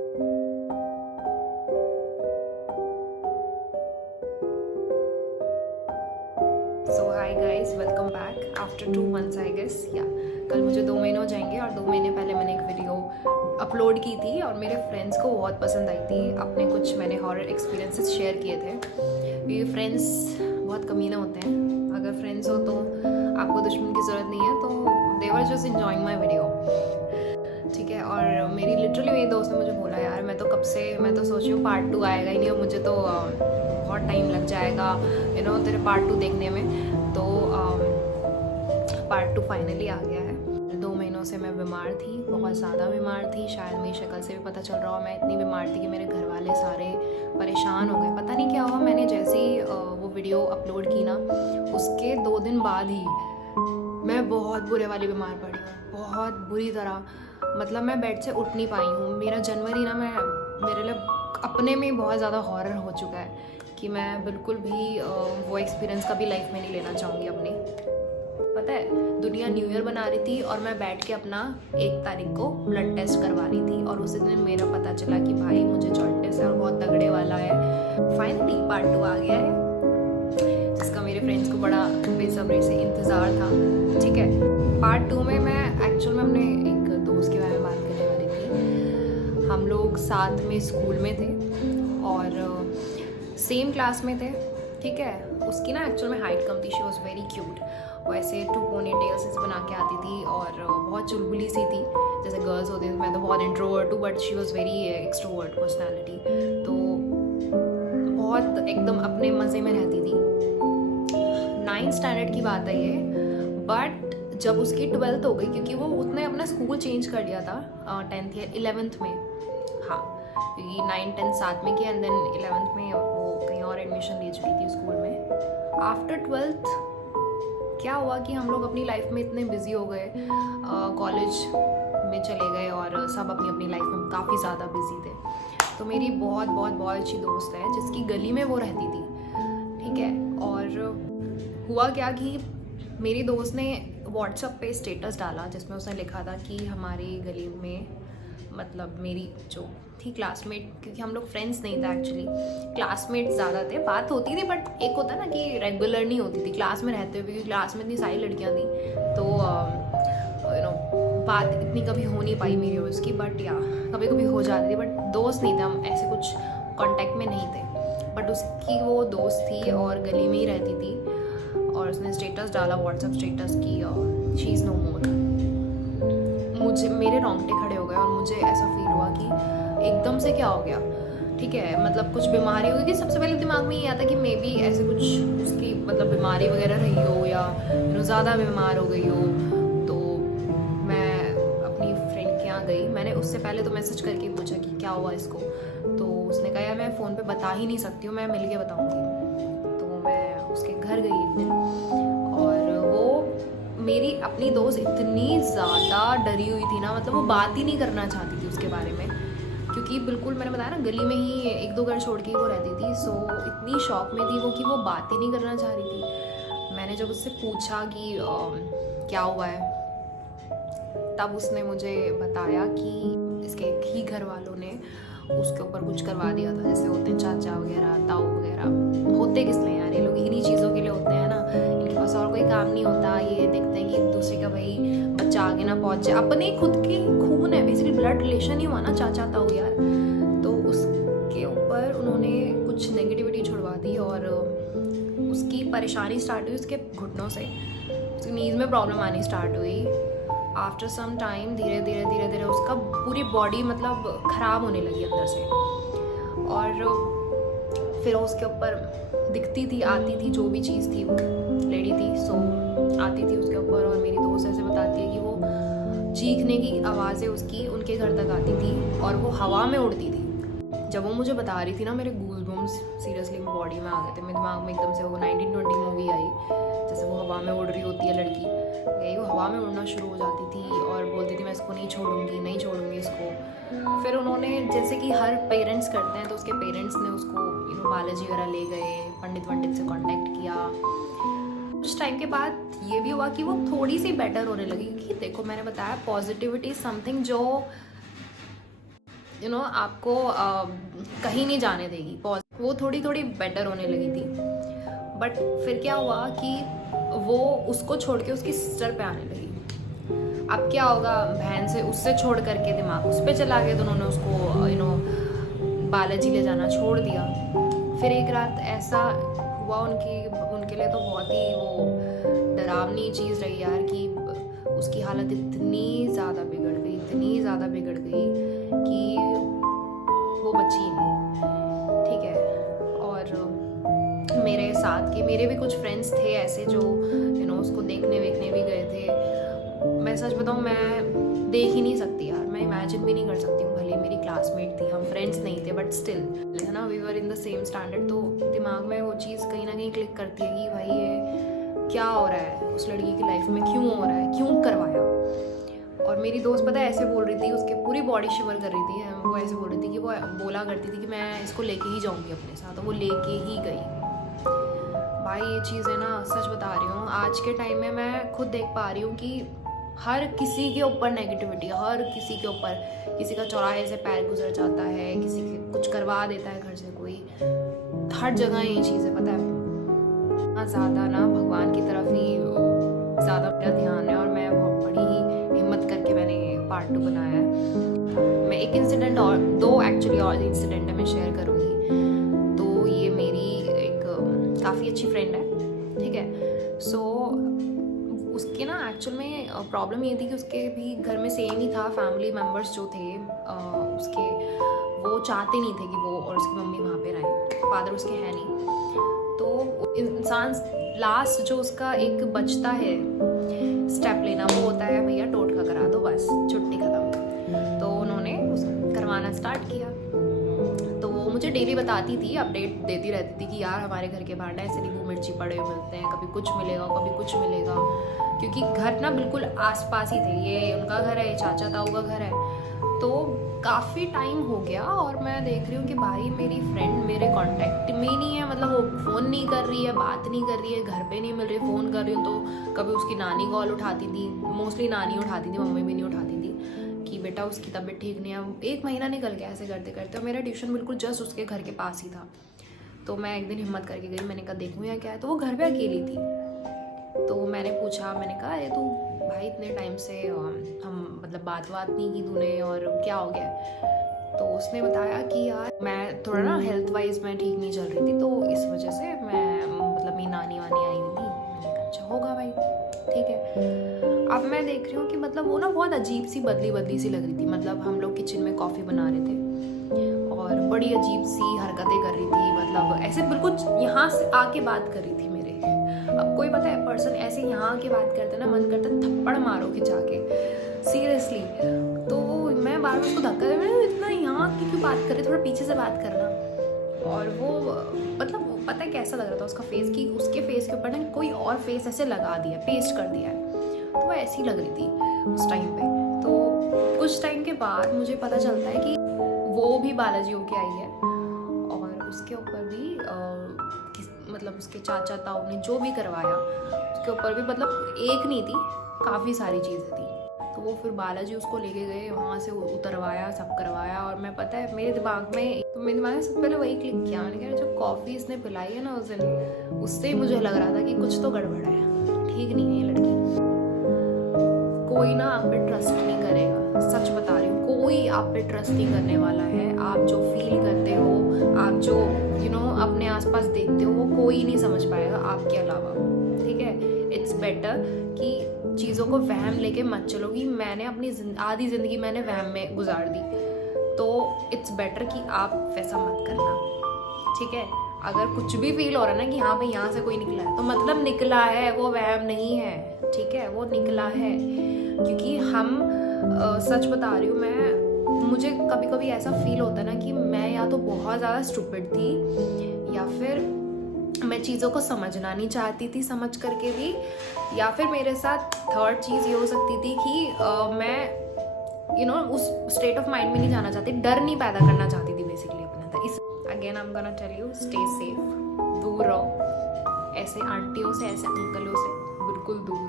So hi guys, welcome back after 2 months I guess. या कल मुझे 2 महीने हो जाएंगे और 2 महीने पहले मैंने एक वीडियो अपलोड की थी और मेरे फ्रेंड्स को बहुत पसंद आई थी। अपने कुछ मैंने हॉरर एक्सपीरियंसेस शेयर किए थे। ये फ्रेंड्स बहुत कमीने होते हैं। अगर फ्रेंड्स हो तो आपको दुश्मन की ज़रूरत नहीं है, तो they were just enjoying my video, ठीक है। और मेरी लिटरली मेरी दोस्त ने मुझे बोला, यार मैं तो सोच रही हूँ पार्ट 2 आएगा ही नहीं और मुझे तो बहुत टाइम लग जाएगा तेरे पार्ट 2 देखने में। तो पार्ट 2 फाइनली आ गया है। 2 महीनों से मैं बीमार थी, बहुत ज़्यादा बीमार थी। शायद मेरी शक्ल से भी पता चल रहा हो, मैं इतनी बीमार थी कि मेरे घर वाले सारे परेशान हो गए। पता नहीं क्या हुआ, मैंने जैसे ही वो वीडियो अपलोड की ना, उसके 2 दिन बाद ही मैं बहुत बुरे वाली बीमार पड़ी हूँ, बहुत बुरी तरह। मतलब मैं बेड से उठ नहीं पाई हूँ। मेरा जनवरी ना मेरे लिए अपने में बहुत ज़्यादा हॉरर हो चुका है कि मैं बिल्कुल भी वो एक्सपीरियंस कभी लाइफ में नहीं लेना चाहूँगी अपनी। पता है, दुनिया न्यू ईयर बना रही थी और मैं बैठ के अपना 1 तारीख को ब्लड टेस्ट करवा रही थी और उसी दिन मेरा पता चला कि भाई मुझे जॉन्डिस है और बहुत तगड़े वाला है। फाइनली पार्ट 2 आ गया है, जिसका मेरे फ्रेंड्स को बड़ा बेसब्री से इंतज़ार था, ठीक है। पार्ट 2 में मैं एक्चुअल में अपने एक दोस्त के बारे में बात करने वाली थी। हम लोग साथ में स्कूल में थे और सेम क्लास में थे, ठीक है। उसकी ना एक्चुअल में हाइट कम थी, शी वॉज वेरी क्यूट। वो ऐसे 2 पोनी टेल्स बना के आती थी और बहुत चुलबुली सी थी, जैसे गर्ल्स होती थी। मैं तो बहुत इंट्रोवर्ट हूँ, but she was very extrovert personality. तो बहुत एकदम अपने मज़े में रहती थी। 9th स्टैंडर्ड की बात है ये, बट जब उसकी 12th हो गई, क्योंकि वो उसने अपना स्कूल चेंज कर लिया था 10th या 11th में। हाँ, क्योंकि 9, 10 साथ में किया एंड देन 11th में वो कहीं और एडमिशन ले चुकी थी स्कूल में। आफ्टर 12th क्या हुआ कि हम लोग अपनी लाइफ में इतने बिजी हो गए, कॉलेज में चले गए और सब अपनी अपनी लाइफ में काफ़ी ज़्यादा बिजी थे। तो मेरी बहुत बहुत बहुत अच्छी दोस्त है जिसकी गली में वो रहती थी, ठीक है। और हुआ क्या कि मेरी दोस्त ने व्हाट्सएप पे स्टेटस डाला जिसमें उसने लिखा था कि हमारी गली में, मतलब मेरी जो थी क्लासमेट, क्योंकि हम लोग फ्रेंड्स नहीं थे एक्चुअली, क्लासमेट ज़्यादा थे, बात होती थी बट एक होता है ना कि रेगुलर नहीं होती थी क्लास में रहते हुए, क्योंकि क्लास में इतनी सारी लड़कियाँ थी तो बात इतनी कभी हो नहीं पाई मेरी और उसकी। बट या कभी कभी हो जाती थी, बट दोस्त नहीं थे हम, ऐसे कुछ कांटेक्ट में नहीं थे। बट उसकी वो दोस्त थी और गली में ही रहती थी और उसने स्टेटस डाला व्हाट्सएप स्टेटस की शी इज़ नो मोर। मुझे मेरे रोंगटे खड़े हो गए और मुझे ऐसा फील हुआ कि एकदम से क्या हो गया, ठीक है। मतलब कुछ बीमारी हो गई कि सबसे पहले दिमाग में ये आता कि मे बी ऐसे कुछ उसकी मतलब बीमारी वगैरह रही हो या ज़्यादा बीमार हो गई हो। तो मैं अपनी फ्रेंड के यहाँ गई, मैंने उससे पहले तो मैसेज करके पूछा कि क्या हुआ इसको। तो उसने कहा, यार मैं फ़ोन पे बता ही नहीं सकती हूँ, मैं मिल के बताऊँगी। तो मैं उसके घर गई एक दिन और वो मेरी अपनी दोस्त इतनी ज़्यादा डरी हुई थी ना, मतलब वो बात ही नहीं करना चाहती थी उसके बारे में, क्योंकि बिल्कुल मैंने बताया ना गली में ही 1-2 घर छोड़ के वो रहती थी। सो इतनी शॉक में थी वो कि वो बात ही नहीं करना चाह रही थी। मैंने जब उससे पूछा कि क्या हुआ है, तब उसने मुझे बताया कि इसके ही घर वालों ने उसके ऊपर कुछ करवा दिया था। जैसे होते हैं चाचा वगैरह, ताऊ वगैरह, होते किस लिए यार, ये लोग इन्हीं चीज़ों के लिए होते हैं ना, इनके पास और कोई काम नहीं होता। ये देखते हैं कि दूसरे का भाई बच्चा आगे ना पहुँच जाए। अपने खुद के खून है, बेसिकली ब्लड रिलेशन ही हुआ ना चाचा ताऊ यार। तो उसके ऊपर उन्होंने कुछ नेगेटिविटी छुड़वा दी और उसकी परेशानी स्टार्ट हुई उसके घुटनों से, उसकी नीज में प्रॉब्लम आनी स्टार्ट हुई। आफ्टर सम टाइम धीरे धीरे उसका पूरी बॉडी मतलब ख़राब होने लगी अंदर से। और फिर उसके ऊपर दिखती थी, आती थी, जो भी चीज़ थी, वो लेडी थी, सो आती थी उसके ऊपर। और मेरी दोस्त ऐसे बताती है कि वो चीखने की आवाज़ें उसकी उनके घर तक आती थी और वो हवा में उड़ती थी। जब वो मुझे बता रही थी ना, मेरे गूज़बम्स सीरियसली बॉडी में आ गए थे। मेरे दिमाग में एकदम से वो 1920 मूवी आई, जैसे वो हवा में उड़ रही होती है लड़की, यही वो हवा में उड़ना शुरू हो जाती थी और बोलती थी मैं इसको नहीं छोड़ूंगी इसको। फिर उन्होंने, जैसे कि हर पेरेंट्स करते हैं, तो उसके पेरेंट्स ने उसको बालाजी वगैरह ले गए, पंडित से कांटेक्ट किया। कुछ टाइम के बाद ये भी हुआ कि वो थोड़ी सी बेटर होने लगी। कि देखो मैंने बताया पॉजिटिविटी समथिंग जो आपको कहीं नहीं जाने देगी। वो थोड़ी थोड़ी बेटर होने लगी थी, बट फिर क्या हुआ कि वो उसको छोड़ के उसकी सिस्टर पे आने लगी। अब क्या होगा, बहन से उससे छोड़ करके दिमाग उस पर चला गया, तो उन्होंने उसको बालाजी ले जाना छोड़ दिया। फिर एक रात ऐसा हुआ उनके लिए तो बहुत ही वो डरावनी चीज़ रही यार, कि उसकी हालत इतनी ज़्यादा बिगड़ गई कि वो बची ही नहीं। ठीक है, और मेरे साथ के मेरे भी कुछ फ्रेंड्स थे ऐसे जो उसको देखने वेखने भी गए थे। मैं सच बताऊँ, मैं देख ही नहीं सकती यार, मैं इमेजिन भी नहीं कर सकती हूँ। भले मेरी क्लासमेट थी, हम फ्रेंड्स नहीं थे, बट स्टिल है ना, we were in the same standard, तो दिमाग में वो चीज़ कहीं ना कहीं क्लिक करती है कि भाई ये क्या हो रहा है उस लड़की की लाइफ में, क्यों हो रहा है, क्यों करवाया। और मेरी दोस्त पता है ऐसे बोल रही थी, उसके पूरी बॉडी शिवर कर रही थी, वो ऐसे बोल रही थी कि वो बोला करती थी कि मैं इसको लेके ही जाऊंगी अपने साथ, तो वो लेके ही गई। भाई ये चीज़ है ना, सच बता रही हूँ, आज के टाइम में मैं खुद देख पा रही हूँ कि हर किसी के ऊपर नेगेटिविटी, हर किसी के ऊपर, किसी का चौराहे से पैर गुजर जाता है, किसी के कुछ करवा देता है घर से कोई, हर जगह ये चीज़ है पता है। ज़्यादा ना भगवान की तरफ ही ज़्यादा मेरा ध्यान है, और मैं बहुत बड़ी ही हिम्मत करके मैंने पार्ट 2 बनाया है। मैं एक इंसिडेंट और दो एक्चुअली और इंसिडेंट है मैं शेयर करूँगी। तो ये मेरी एक काफ़ी अच्छी फ्रेंड है, ठीक है। सो उसके ना एक्चुअल में प्रॉब्लम ये थी कि उसके भी घर में सेम ही था, फैमिली मेम्बर्स जो थे उसके, वो चाहते नहीं थे कि वो और उसकी मम्मी वहाँ पे रहें, फादर उसके हैं नहीं। तो इंसान लास्ट जो उसका एक बचता है स्टेप लेना, वो होता है भैया टोटका करा दो, बस छुट्टी खत्म। तो उन्होंने करवाना स्टार्ट किया। तो वो मुझे डेली बताती थी, अपडेट देती रहती थी कि यार हमारे घर के बाहर ना ऐसे नींबू मिर्ची पड़े हुए मिलते हैं, कभी कुछ मिलेगा कभी कुछ मिलेगा, क्योंकि घर ना बिल्कुल आसपास ही थे, ये उनका घर है, ये चाचा ताऊ का घर है। तो काफ़ी टाइम हो गया और मैं देख रही हूँ कि भाई मेरी फ्रेंड मेरे कांटेक्ट में नहीं है, मतलब वो फ़ोन नहीं कर रही है, बात नहीं कर रही है, घर पे नहीं मिल रही, फ़ोन कर रही हूँ तो कभी उसकी नानी कॉल उठाती थी, मोस्टली नानी उठाती थी, मम्मी भी नहीं उठाती थी, कि बेटा उसकी तबीयत ठीक नहीं है। 1 महीना निकल गया ऐसे करते करते, और मेरा ट्यूशन बिल्कुल जस्ट उसके घर के पास ही था। तो मैं एक दिन हिम्मत करके गई, मैंने कहा देखूँ या क्या है। तो वो घर पे अकेली थी। तो मैंने पूछा, मैंने कहा अरे तू भाई इतने टाइम से हम मतलब बात नहीं की तूने, और क्या हो गया। तो उसने बताया कि यार मैं थोड़ा ना हेल्थ वाइज मैं ठीक नहीं चल रही थी, तो इस वजह से मैं मतलब मेरी नानी वानी आई हुई थी। मैंने कहा अच्छा होगा भाई, ठीक है। अब मैं देख रही हूँ कि मतलब वो ना बहुत अजीब सी बदली सी लग रही थी। मतलब हम लोग किचन में कॉफ़ी बना रहे थे और बड़ी अजीब सी हरकतें कर रही थी, मतलब ऐसे बिल्कुल यहाँ से आके बात कर रही थी मेरे। अब कोई पता है पर्सन ऐसे यहाँ आके बात करते ना, मन करता थप्पड़ मारो खिंचा के, सीरियसली। तो मैं बार बार उसको धक्का दे, मैंने इतना यहाँ की क्यों बात कर रहे, थोड़ा पीछे से बात करना। और वो मतलब पता है कैसा लग रहा था उसका फेस, कि उसके फेस के ऊपर ना कोई और फेस ऐसे लगा दिया, पेस्ट कर दिया है। तो वो ऐसी लग रही थी उस टाइम पे। तो कुछ टाइम के बाद मुझे पता चलता है कि वो भी बालाजी होके आई है, और उसके ऊपर भी मतलब उसके चाचा ताऊ ने जो भी करवाया उसके ऊपर भी मतलब एक नहीं थी, काफ़ी सारी चीज़ें थी। तो वो फिर बालाजी उसको लेके गए, वहाँ से उतरवाया, सब करवाया। और मैं पता है मेरे दिमाग में सबसे पहले वही क्लिक किया, मैंने कहा जो कॉफ़ी इसने पिलाई है ना उस दिन, उससे ही मुझे लग रहा था कि कुछ तो गड़बड़ है, ठीक नहीं है ये लड़की। कोई ना आप पे ट्रस्ट नहीं करेगा, सच बता रही हूँ, कोई आप पे ट्रस्ट नहीं करने वाला है। आप जो फील करते हो, आप जो अपने आसपास देखते हो, वो कोई नहीं समझ पाएगा आपके अलावा, ठीक है। इट्स बेटर कि चीज़ों को वहम लेके मत चलो कि मैंने अपनी आधी ज़िंदगी मैंने वहम में गुजार दी, तो इट्स बेटर कि आप वैसा मत करना, ठीक है। अगर कुछ भी फील हो रहा है ना कि हाँ भाई यहाँ से कोई निकला है, तो मतलब निकला है, वो वहम नहीं है, ठीक है, वो निकला है। क्योंकि हम सच बता रही हूँ मैं, मुझे कभी कभी ऐसा फील होता है ना कि मैं या तो बहुत ज़्यादा स्टूपिड थी, या फिर मैं चीज़ों को समझना नहीं चाहती थी समझ करके भी, या फिर मेरे साथ थर्ड चीज़ ये हो सकती थी कि मैं उस स्टेट ऑफ माइंड में नहीं जाना चाहती, डर नहीं पैदा करना चाहती थी बेसिकली अपने अंदर। इस again I am gonna tell you, stay safe, दूर रहो ऐसे आंटियों से, ऐसे अंकलों से, बिल्कुल दूर